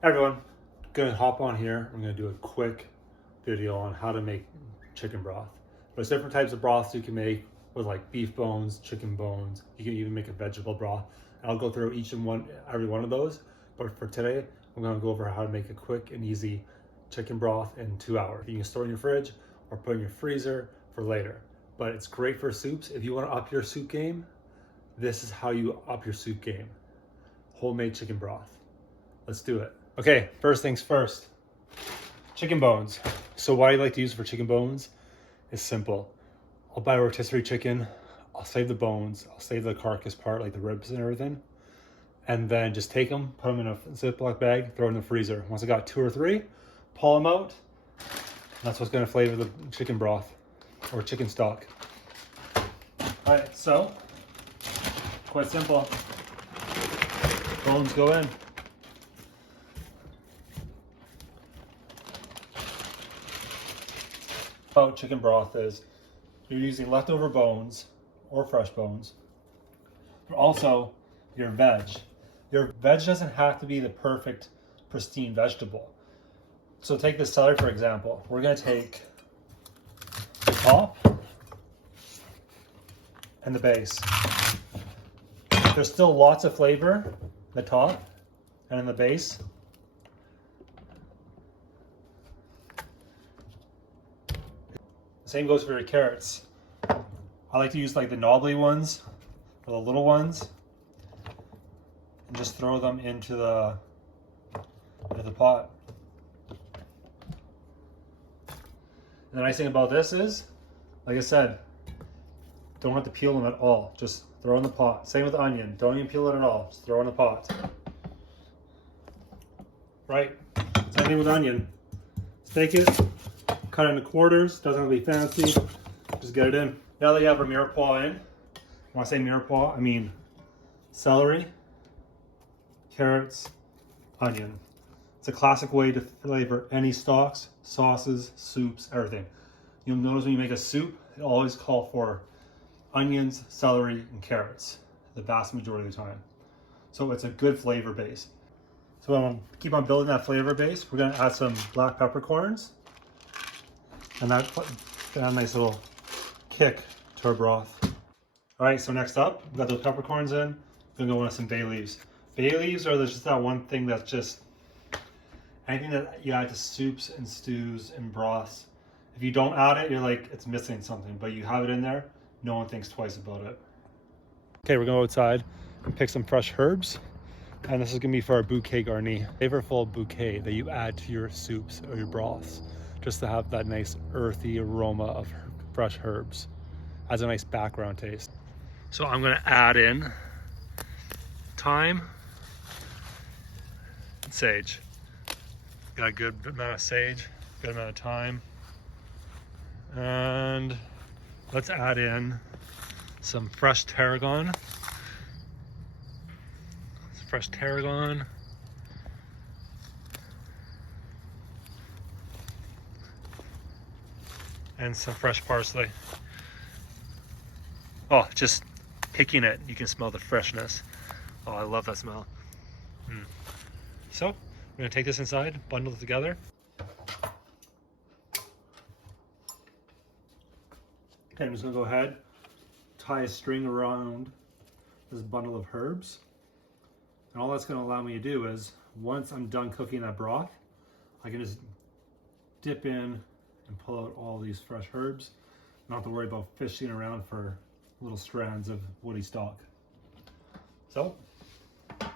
Hey everyone, gonna hop on here. I'm gonna do a quick video on how to make chicken broth. There's different types of broths you can make with like beef bones, chicken bones. You can even make a vegetable broth. And I'll go through every one of those. But for today, I'm gonna go over how to make a quick and easy chicken broth in 2 hours. You can store in your fridge or put in your freezer for later. But it's great for soups. If you wanna up your soup game, this is how you up your soup game. Homemade chicken broth. Let's do it. Okay, first things first, chicken bones. So what I like to use for chicken bones is simple. I'll buy a rotisserie chicken, I'll save the bones, I'll save the carcass part, like the ribs and everything, and then just take them, put them in a Ziploc bag, throw them in the freezer. Once I got 2 or 3, pull them out. That's what's gonna flavor the chicken broth or chicken stock. All right, so, quite simple. Bones go in. About chicken broth is you're using leftover bones or fresh bones, but also your veg. Your veg doesn't have to be the perfect, pristine vegetable. So take this celery, for example. We're gonna take the top and the base. There's still lots of flavor in the top and in the base. Same goes for your carrots. I like to use like the knobbly ones or the little ones and just throw them into the pot. And the nice thing about this is, like I said, don't have to peel them at all. Just throw in the pot. Same with the onion. Don't even peel it at all. Just throw in the pot. Right? Same thing with onion. Steak it. Cut it into quarters, doesn't have to be fancy, just get it in. Now that you have our mirepoix in, when I say mirepoix, I mean celery, carrots, onion. It's a classic way to flavor any stocks, sauces, soups, everything. You'll notice when you make a soup, it always calls for onions, celery, and carrots, the vast majority of the time. So it's a good flavor base. So I'm gonna keep on building that flavor base. We're gonna add some black peppercorns. And that's gonna have a nice little kick to our broth. All right, so next up, we've got those peppercorns in. We're gonna go into some bay leaves. Bay leaves are just that one thing that's just, anything that you add to soups and stews and broths, if you don't add it, you're like, it's missing something, but you have it in there, no one thinks twice about it. Okay, we're gonna go outside and pick some fresh herbs. And this is gonna be for our bouquet garni, flavorful bouquet that you add to your soups or your broths, just to have that nice earthy aroma of fresh herbs. Adds a nice background taste. So I'm gonna add in thyme and sage. Got a good amount of sage, good amount of thyme. And let's add in some fresh tarragon. Fresh tarragon. And some fresh parsley. Oh, just picking it, you can smell the freshness. Oh, I love that smell. So, we're gonna take this inside, bundle it together. Okay, I'm just gonna go ahead, tie a string around this bundle of herbs. And all that's gonna allow me to do is, once I'm done cooking that broth, I can just dip in and pull out all these fresh herbs. Not have to worry about fishing around for little strands of woody stalk. So, all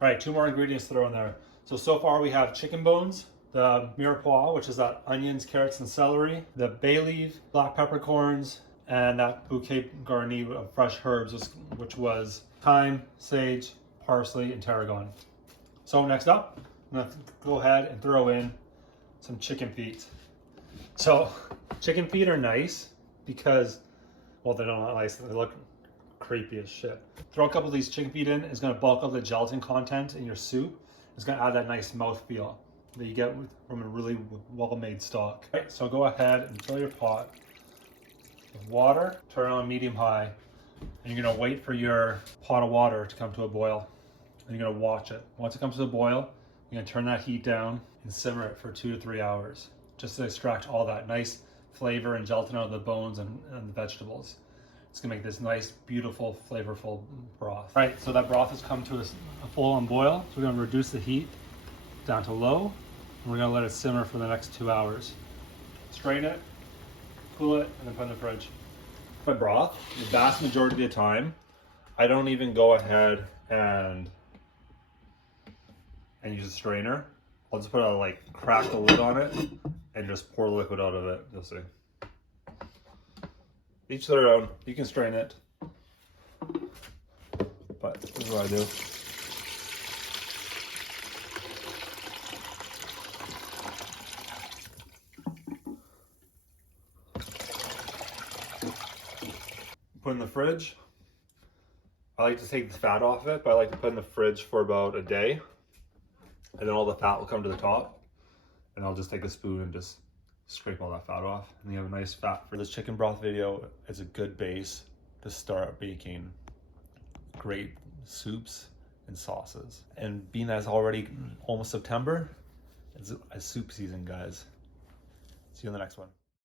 right, 2 more ingredients to throw in there. So far we have chicken bones, the mirepoix, which is that onions, carrots, and celery, the bay leaf, black peppercorns, and that bouquet garni of fresh herbs, which was thyme, sage, parsley, and tarragon. So next up, I'm gonna go ahead and throw in some chicken feet. So chicken feet are nice because, well, they're not nice, they look creepy as shit. Throw a couple of these chicken feet in, it's gonna bulk up the gelatin content in your soup. It's gonna add that nice mouthfeel that you get from a really well-made stock. All right, so go ahead and fill your pot with water, turn on medium-high, and you're gonna wait for your pot of water to come to a boil. And you're gonna watch it. Once it comes to a boil, you're gonna turn that heat down and simmer it for 2 to 3 hours, just to extract all that nice flavor and gelatin out of the bones and the vegetables. It's gonna make this nice, beautiful, flavorful broth. All right, so that broth has come to a full-on boil. So we're gonna reduce the heat down to low, and we're gonna let it simmer for the next 2 hours. Strain it, cool it, and then put it in the fridge. My broth, the vast majority of the time, I don't even go ahead and use a strainer. I'll just put a crack the lid on it and just pour the liquid out of it. You'll see. Each their own. You can strain it, but this is what I do. Put in the fridge. I like to take the fat off it, but I like to put in the fridge for about a day. And then all the fat will come to the top. And I'll just take a spoon and just scrape all that fat off. And you have a nice fat. For this chicken broth video, it's a good base to start baking great soups and sauces. And being that it's already almost September, it's a soup season, guys. See you in the next one.